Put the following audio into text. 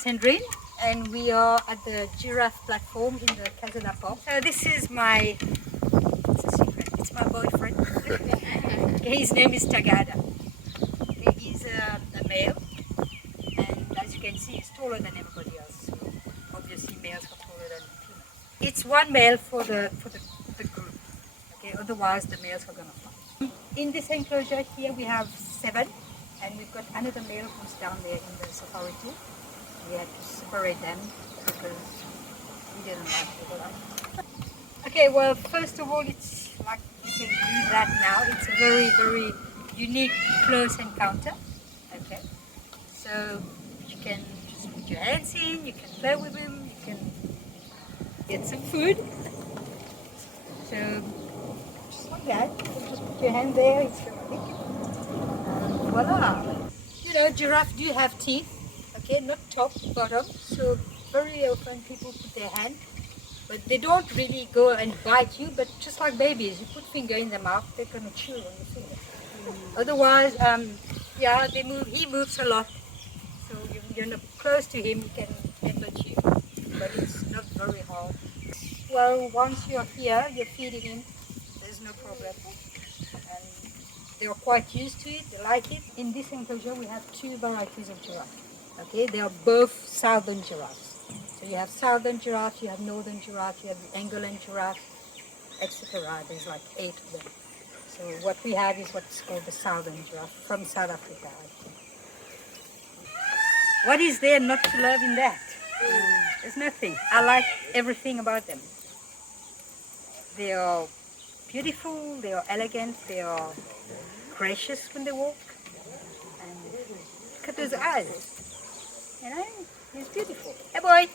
Sandrine, and we are at the Giraffe platform in the Casela Park. So this is my, it's a secret, it's my boyfriend. Okay, his name is Tagada. Okay, he's a male, and as you can see, he's taller than everybody else. So obviously males are taller than females. It's one male for the group. Okay, otherwise the males are gonna fly. In this enclosure here we have 7, and we've got another male who's down there in the safari too. We had to separate them because we didn't like it. Okay, well, first of all, it's like you can do that now. It's a very, very unique close encounter. Okay, so you can just put your hands in, you can play with him, you can get some food. So just like that, you just put your hand there, it's going to lick it. And voila! You know, giraffes do have teeth. Okay, not top, bottom. So very often people put their hand, but they don't really go and bite you. But just like babies, you put finger in their mouth, they're gonna chew on your finger. Otherwise, yeah, they move. He moves a lot, so you're not close to him. He can touch you, but it's not very hard. Well, once you're here, you're feeding him. There's no problem. And they're quite used to it. They like it. In this enclosure, we have 2 varieties of giraffe. Okay, they are both southern giraffes. So you have southern giraffe, you have northern giraffe, you have the Angolan giraffe, etc. There's like 8 of them. So what we have is what's called the southern giraffe from South Africa, I think. What is there not to love in that? There's nothing. I like everything about them. They are beautiful, they are elegant, they are gracious when they walk. And look at those eyes. You know, he's beautiful. Hey boy!